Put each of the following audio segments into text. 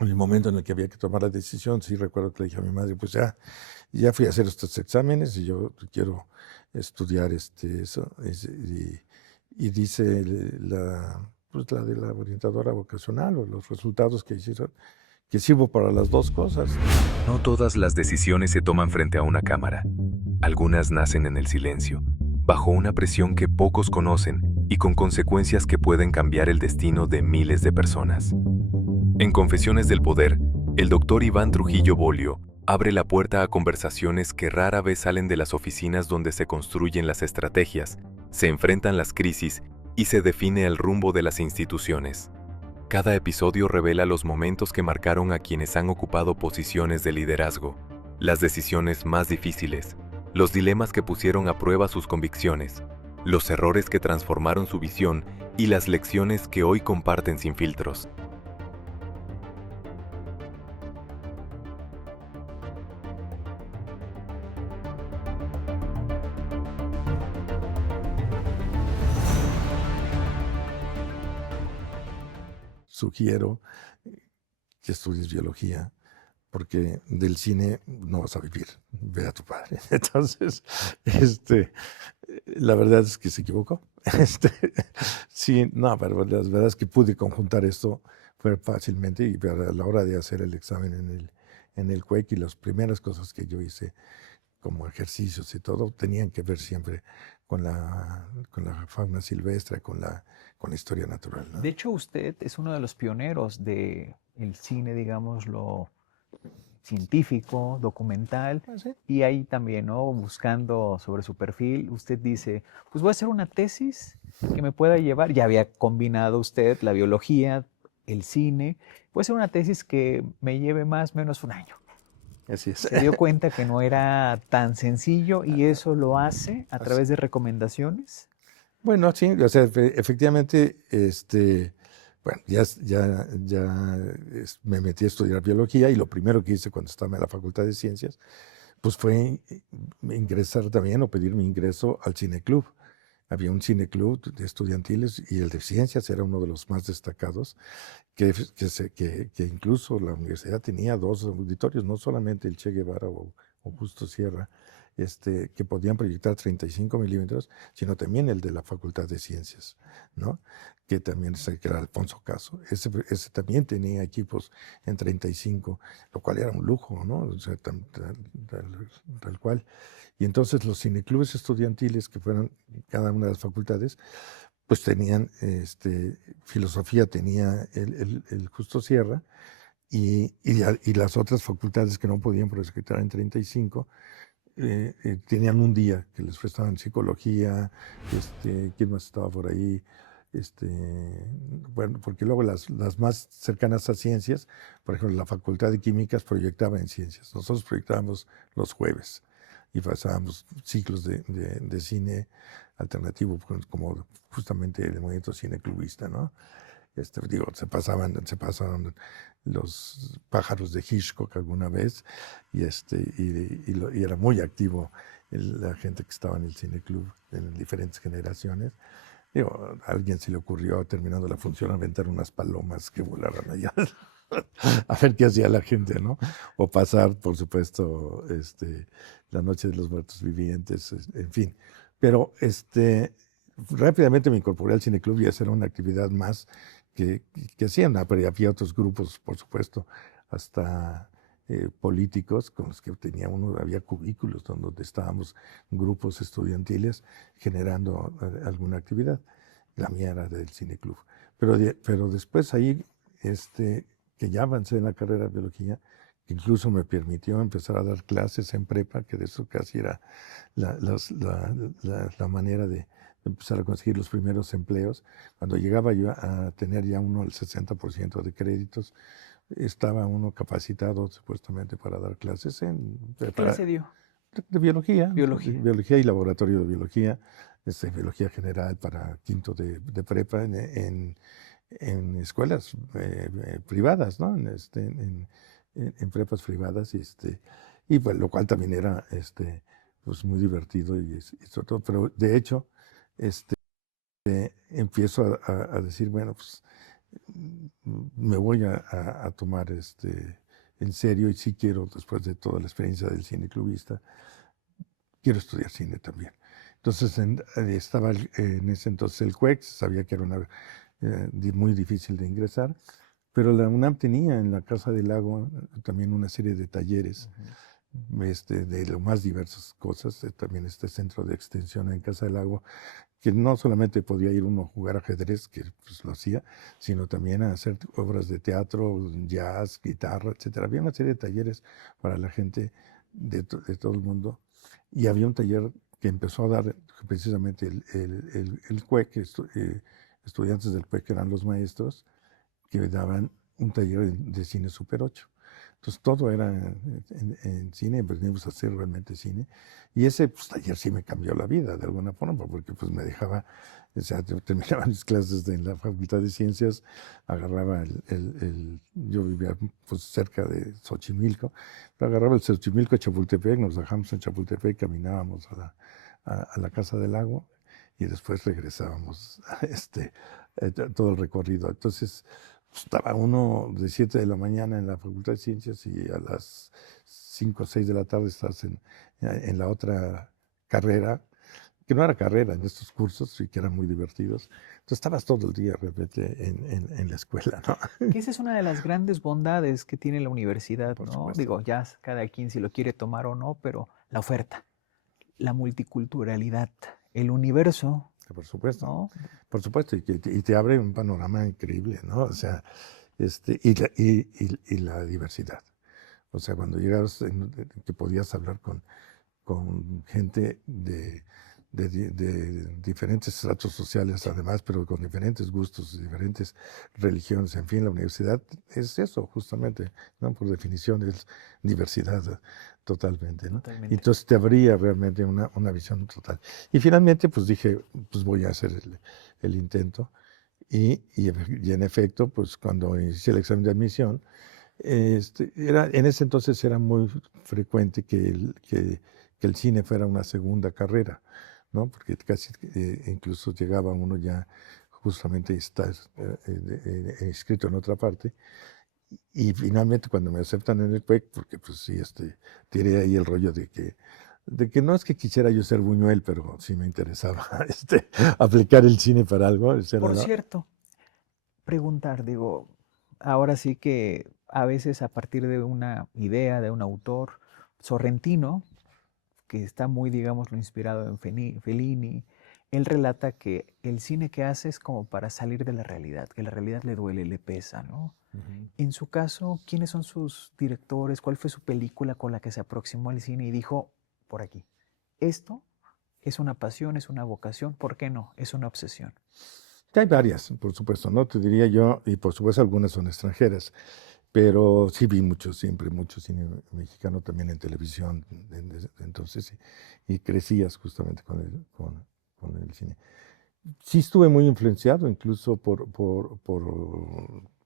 En el momento en el que había que tomar la decisión, sí recuerdo que le dije a mi madre, pues ya fui a hacer estos exámenes y yo quiero estudiar eso. Y dice pues la de la orientadora vocacional o los resultados que hicieron, que sirvo para las dos cosas. No todas las decisiones se toman frente a una cámara. Algunas nacen en el silencio, bajo una presión que pocos conocen y con consecuencias que pueden cambiar el destino de miles de personas. En Confesiones del Poder, el doctor Iván Trujillo Bolio abre la puerta a conversaciones que rara vez salen de las oficinas donde se construyen las estrategias, se enfrentan las crisis y se define el rumbo de las instituciones. Cada episodio revela los momentos que marcaron a quienes han ocupado posiciones de liderazgo, las decisiones más difíciles, los dilemas que pusieron a prueba sus convicciones, los errores que transformaron su visión y las lecciones que hoy comparten sin filtros. Sugiero que estudies biología, porque del cine no vas a vivir, ve a tu padre. Entonces, la verdad es que se equivocó. Este, sí, no, pero la verdad es que pude conjuntar esto fue fácilmente y a la hora de hacer el examen en el CUEC y las primeras cosas que yo hice como ejercicios y todo tenían que ver siempre con la fauna silvestre, con la historia natural, De ¿no? hecho, usted es uno de los pioneros del cine, digámoslo, científico, documental, Ah, sí. y ahí también, ¿no? Buscando sobre su perfil, usted dice, pues voy a hacer una tesis que me pueda llevar, ya había combinado usted la biología, el cine, voy a hacer una tesis que me lleve más o menos un año. Así es. Se dio cuenta que no era tan sencillo y eso lo hace a Así- través de recomendaciones. Bueno, sí, o sea, efectivamente, bueno, me metí a estudiar biología y lo primero que hice cuando estaba en la Facultad de Ciencias, pues fue ingresar también o pedir mi ingreso al cineclub. Había un cineclub de estudiantiles y el de ciencias era uno de los más destacados, que incluso la universidad tenía dos auditorios, no solamente el Che Guevara o Justo Sierra, que podían proyectar 35 milímetros, sino también el de la Facultad de Ciencias, ¿no? Que también que era Alfonso Caso. Ese también tenía equipos en 35, lo cual era un lujo, ¿no? O sea, tal cual. Y entonces los cineclubes estudiantiles que fueron cada una de las facultades, pues tenían, filosofía tenía el Justo Sierra y las otras facultades que no podían proyectar en 35 tenían un día que les prestaban psicología, ¿quién más estaba por ahí? Este, bueno, porque luego las más cercanas a ciencias, por ejemplo, la Facultad de Químicas proyectaba en ciencias. Nosotros proyectábamos los jueves y pasábamos ciclos de cine alternativo, como justamente el movimiento cineclubista, ¿no? Digo, se pasaron los pájaros de Hitchcock alguna vez y era muy activo la gente que estaba en el cineclub en diferentes generaciones. Digo, a alguien se le ocurrió terminando la función aventar unas palomas que volaran allá a ver qué hacía la gente, ¿no? O pasar, por supuesto, la noche de los muertos vivientes, en fin. Pero rápidamente me incorporé al cineclub y esa era una actividad más que, que hacían. Pero había otros grupos, por supuesto, hasta políticos con los que tenía uno, había cubículos donde estábamos grupos estudiantiles generando alguna actividad. La mía era del cineclub. Pero después ahí, que ya avancé en la carrera de biología, que incluso me permitió empezar a dar clases en prepa, que de eso casi era la manera de empezar a conseguir los primeros empleos. Cuando llegaba yo a tener ya uno el 60% de créditos, estaba uno capacitado supuestamente para dar clases ¿Qué clase dio? de biología, de Biología. biología y laboratorio de biología, biología general para quinto de prepa en escuelas privadas, ¿no? En prepas privadas y pues, lo cual también era pues muy divertido y sobre todo, pero de hecho este, empiezo a decir, bueno, pues me voy a tomar en serio y sí quiero, después de toda la experiencia del cineclubista, quiero estudiar cine también. Entonces estaba en ese entonces el CUEC, sabía que era muy difícil de ingresar, pero la UNAM tenía en la Casa del Lago también una serie de talleres de lo más diversas cosas, también este centro de extensión en Casa del Lago, que no solamente podía ir uno a jugar ajedrez, que pues lo hacía, sino también a hacer obras de teatro, jazz, guitarra, etcétera. Había una serie de talleres para la gente de todo el mundo. Y había un taller que empezó a dar precisamente el CUEC, estudiantes del CUEC que eran los maestros, que daban un taller de cine Super 8. Entonces todo era en cine, aprendimos a hacer realmente cine. Y ese pues, taller sí me cambió la vida de alguna forma, porque pues me dejaba, o sea, terminaba mis clases en la Facultad de Ciencias, agarraba yo vivía pues cerca de Xochimilco, pero agarraba el Xochimilco a Chapultepec, nos bajamos en Chapultepec, caminábamos a la Casa del Lago y después regresábamos todo el recorrido. Entonces, estaba uno de 7 de la mañana en la Facultad de Ciencias y a las 5 o 6 de la tarde estás en la otra carrera, que no era carrera en estos cursos y que eran muy divertidos. Entonces estabas todo el día realmente en la escuela, ¿no? Que esa es una de las grandes bondades que tiene la universidad, Por ¿no? supuesto. Digo, ya cada quien si lo quiere tomar o no, pero la oferta, la multiculturalidad, el universo, Por supuesto. ¿no? Por supuesto, y te abre un panorama increíble, ¿no? O sea, y la diversidad. O sea, cuando llegabas, que podías hablar con gente de diferentes estratos sociales, además, pero con diferentes gustos, diferentes religiones, en fin, la universidad es eso, justamente, ¿no? Por definición es diversidad totalmente, ¿no? Y Totalmente. entonces te abría realmente una visión total. Y finalmente, pues dije, pues voy a hacer el intento. Y en efecto, pues cuando inicié el examen de admisión, en ese entonces era muy frecuente que el cine fuera una segunda carrera, ¿no? Porque casi incluso llegaba uno ya justamente estar inscrito en otra parte. Y finalmente cuando me aceptan en el CUEC, porque pues sí, tiré ahí el rollo de que no es que quisiera yo ser Buñuel, pero sí me interesaba aplicar el cine para algo. Por cierto, preguntar, digo, ahora sí que a veces a partir de una idea de un autor, Sorrentino, que está muy, digámoslo, inspirado en Fellini, él relata que el cine que hace es como para salir de la realidad, que la realidad le duele, le pesa, ¿no? En su caso, ¿quiénes son sus directores? ¿Cuál fue su película con la que se aproximó al cine y dijo, por aquí, esto es una pasión, es una vocación, ¿por qué no? Es una obsesión. Hay varias, por supuesto, ¿no? Te diría yo, y por supuesto algunas son extranjeras, pero sí vi siempre mucho cine mexicano también en televisión, entonces, y crecías justamente con el cine. Sí estuve muy influenciado, incluso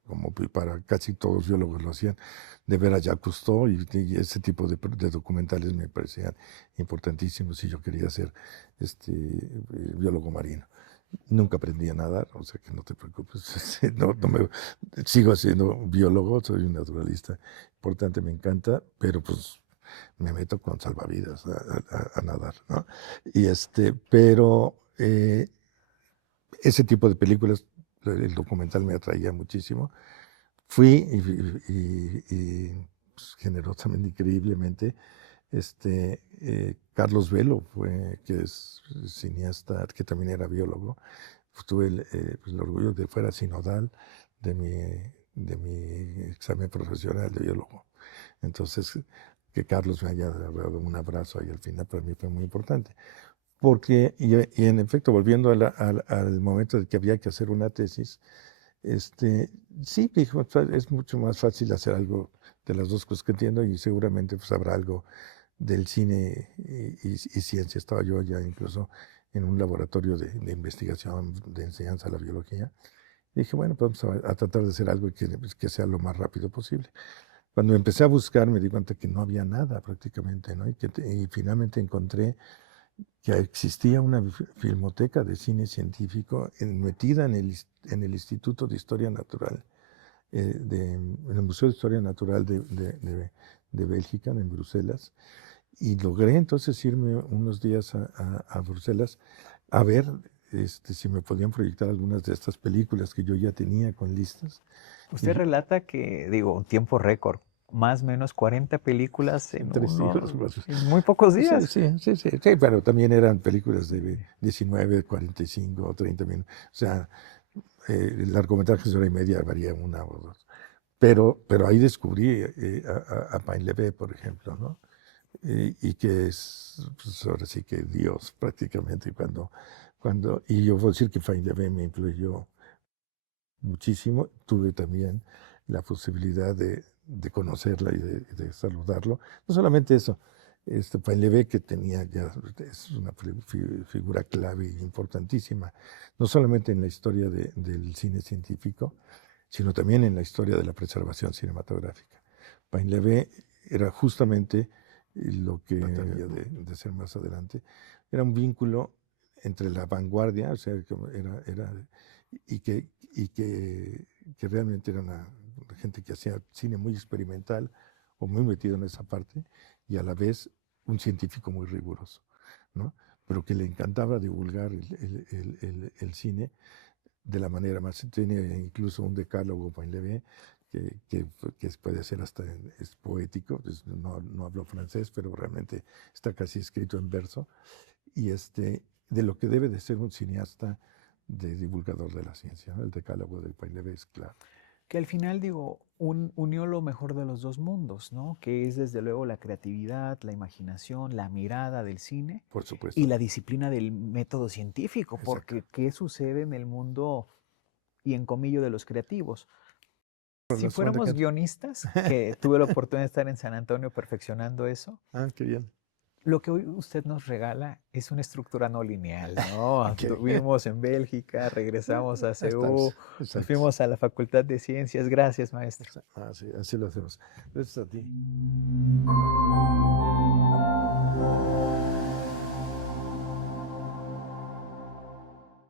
como para casi todos los biólogos lo hacían, de ver a Jacques Cousteau y ese tipo de documentales me parecían importantísimos y yo quería ser biólogo marino. Nunca aprendí a nadar, o sea que no te preocupes. Sigo siendo biólogo, soy un naturalista importante, me encanta, pero pues me meto con salvavidas a nadar, ¿no? Pero ese tipo de películas, el documental me atraía muchísimo. Fui pues, generosamente, increíblemente, Carlos Velo que es cineasta, que también era biólogo. Pues, tuve el orgullo de que fuera sinodal de mi examen profesional de biólogo. Entonces, que Carlos me haya dado un abrazo ahí al final, para mí fue muy importante. Porque, y en efecto, volviendo al momento de que había que hacer una tesis, sí, dijo, es mucho más fácil hacer algo de las dos cosas que entiendo y seguramente pues habrá algo del cine y ciencia. Estaba yo ya incluso en un laboratorio de investigación, de enseñanza de la biología. Y dije, bueno, pues vamos a tratar de hacer algo que sea lo más rápido posible. Cuando empecé a buscar me di cuenta que no había nada prácticamente, ¿no? Y finalmente encontré que existía una filmoteca de cine científico metida en el Instituto de Historia Natural, en el Museo de Historia Natural de Bélgica, en Bruselas, y logré entonces irme unos días a Bruselas a ver si me podían proyectar algunas de estas películas que yo ya tenía con listas. Usted relata que, digo, un tiempo récord, más o menos 40 películas en muy pocos días. Sí, pero también eran películas de 19, 45 o 30 minutos. O sea, el largometraje de hora y media varía una o dos. Pero ahí descubrí a Painlevé, por ejemplo, ¿no? Y que es, pues ahora sí que Dios prácticamente. Y yo puedo decir que Painlevé me influyó muchísimo. Tuve también la posibilidad de conocerla y de saludarlo. No solamente eso, Painlevé, que es una figura clave e importantísima, no solamente en la historia del cine científico, sino también en la historia de la preservación cinematográfica. Painlevé era justamente lo que trataría de ser más adelante, era un vínculo entre la vanguardia, o sea, y que realmente era una gente que hacía cine muy experimental o muy metido en esa parte, y a la vez un científico muy riguroso, ¿no? Pero que le encantaba divulgar el cine de la manera más. Tiene incluso un decálogo Painlevé que puede ser hasta es poético, no hablo francés, pero realmente está casi escrito en verso, y de lo que debe de ser un cineasta de divulgador de la ciencia, ¿no? El decálogo del Painlevé es claro. Que al final, digo, unió lo mejor de los dos mundos, ¿no? Que es desde luego la creatividad, la imaginación, la mirada del cine. Por supuesto. Y la disciplina del método científico, porque ¿qué sucede en el mundo y en comillo de los creativos? Si fuéramos guionistas, que tuve la oportunidad de estar en San Antonio perfeccionando eso. Ah, qué bien. Lo que hoy usted nos regala es una estructura no lineal, ¿no? Estuvimos en Bélgica, regresamos a CEU, nos fuimos a la Facultad de Ciencias. Gracias, maestro. Sí, así lo hacemos. Gracias a ti.